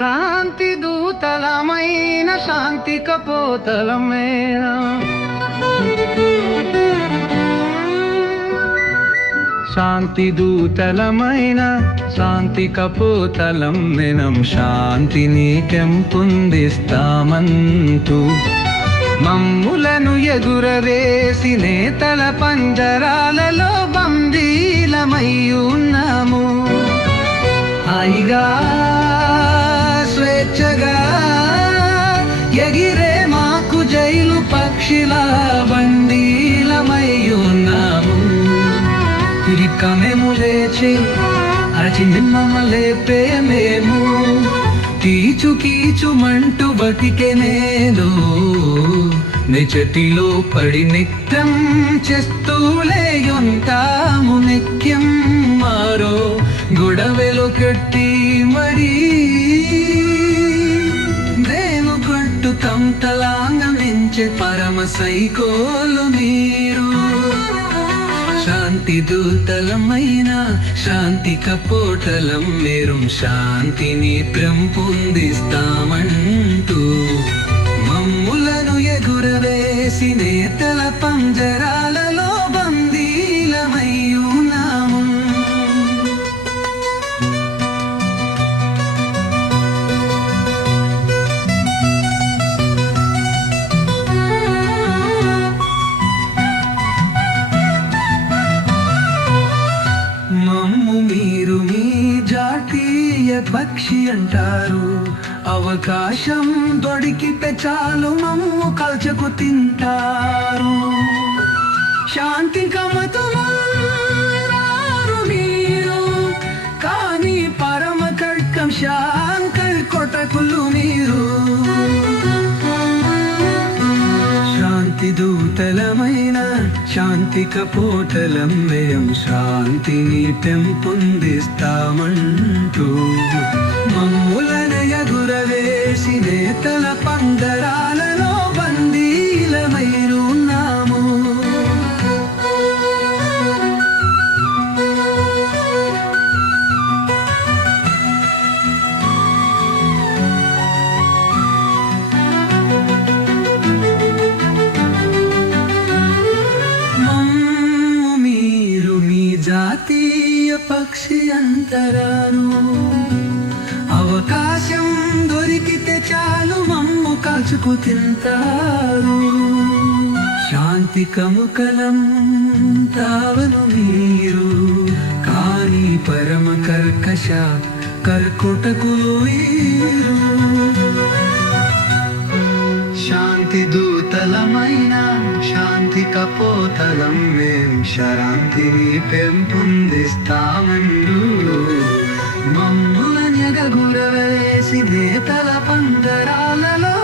శాంతి దూతలమైన శాంతి కపోతలమైన శాంతి దూతలమైన శాంతి కపోతలం మనం శాంతిని పెంపొందిస్తామంటూ మమ్ములను ఎగురవేసి నేతల పంజరాలలో బందీలమై ఉన్నాము. హాయిగా స్వేచ్ఛగా ఎగిరే మాకు జైలు పక్షిలా బందీలమై ఉన్నాము. ఇక మేము లేచి అరచి నిమ్మ లేపే మేము కీచు కీచుమంటూ బతికెనేదో నిజటిలో పడి నిత్యం చేస్తూలే ఉంటాము. నిత్యం మారో గొడవలు కట్టి మరీ దేము కొట్టు కంతలాంగమించే పరమ సైకోలు మీరు. శాంతి దూతలమైన శాంతి కపోటలం మీరు శాంతిని పెంపొందిస్తామంటూ మమ్ములను ఎగురవేసి నేతల పంజరాలలో బందీలమై ఉన్నాము. మమ్ము మీరు మీ జాతీయ పక్షి అంటారు. అవకాశం దొరికితే చాలు మమ్ము కల్చకు తింటారు. శాంతి కమతులారు మీరు కానీ పరమ కడ్కం శాంకర్ కొటకులు మీరు. శాంతి దూతలమైన శాంతి కపోటలం మేం శాంతిని పెంపొందిస్తామంటూ మమ్ములను ఎగురవేసి నేతల పందరాలలో బందీలమై ఉన్నాము. జాతీయ పక్షి అంతరాను. అవకాశం దొరికితే చాలు మమ్ము కాచుకు తింటారు. శాంతి కముకలం తావను మీరు కానీ పరమ కర్కశ కర్కోటకులు వీరు. శాంతి దూతలమైన శాంతి కపోతలం మేం శాంతిని పెంపొందిస్తామంటూ మమ్ములను ఎగురవేసి నేతల పందరాలలో